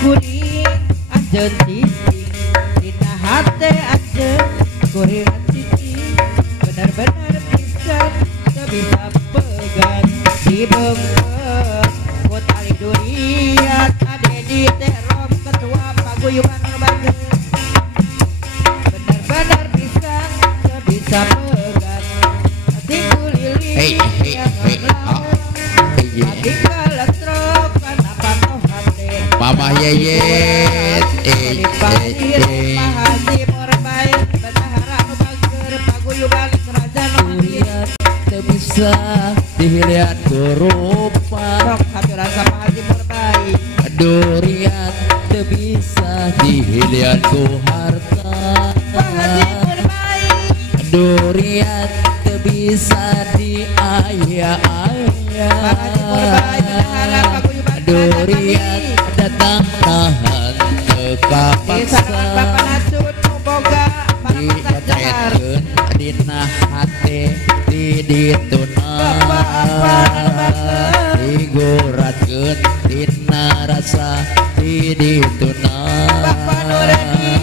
kuring anjeun cicing dina hate anjeun kuring cicing bener-bener pisan teu bisa pegat dibengket ku tali durian ade di terop ketua paguyuban banget bener-bener pisan teu bisa pegat hati ku lilin hati kaletrok kana patoh hate Mama Yeyet Haji Morbaik bendahara nu bager paguyuban kerajaan durian teu bisa dilihat ku rupa sok haturan sama Haji Morbaik durian teu bisa dilihat ku harta Haji Morbaik durian teu bisa diaya-aya Haji Morbaik bendahara paguyuban durian datang nahan desa kepaksa Bapak Nacut nu boga maramakan jahar dina hate di dituna Bapak apa anu bager diguratkeun dina rasa di dituna Bapak Nurani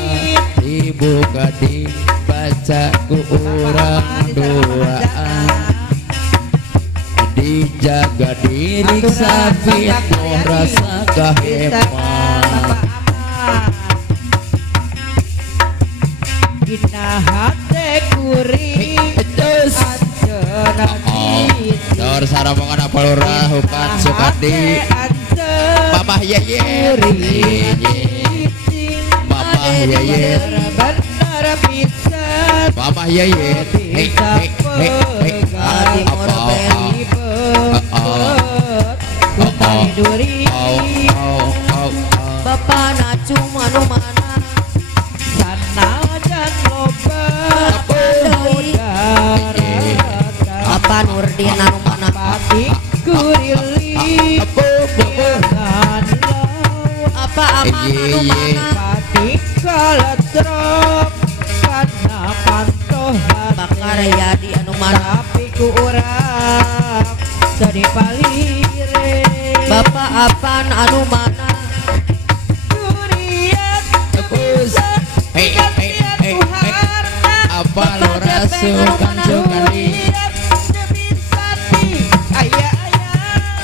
dibuka dibaca ku urang doaan dijaga diri sapitoh rasa kahemat dina hate kuring Dor saramongan apa lurah hukan Sukadi Mamah Yeyet Mamah Yeyet bener pisan Mamah Yeyet hei hei hei hei Bapak Nacu manu-mana sanajan loba Bapak Nurdin anu mana pati kurili apa aman anu mana pati kaletrok karena pantohan bakar yadi anu mana tapi ku urang sedih palire Bapak apan anu mana durian hei hei hei apa lurah sukan Sukadi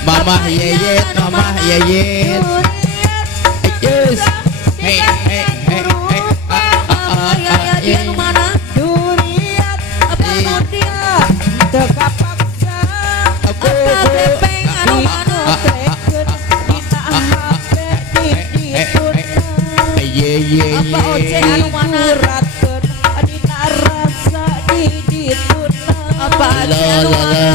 Mamah Yeyet Mamah Yeyet Yes hei hei hei hei bakar yadi anu mana durian apa Nurdin teka paksa apa tepeng anu mana apa oce anu mana apa aja anu mana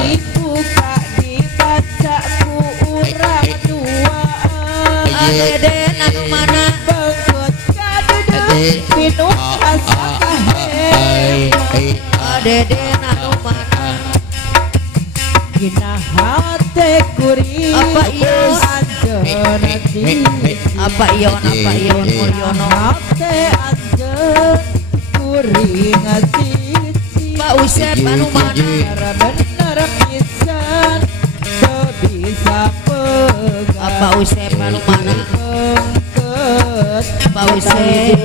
dibuka dibaca ku urang duaan Deden anu mana bengkut kaduduk minum rasa kahe Deden anu mana dina hate kuring Apa ieu? anjeun apa ion Mulyono hate anjeun kuring cici Pak Usep anu mana bener pisan teu bisa pegat apa Usep anu mana bengket Pak Usep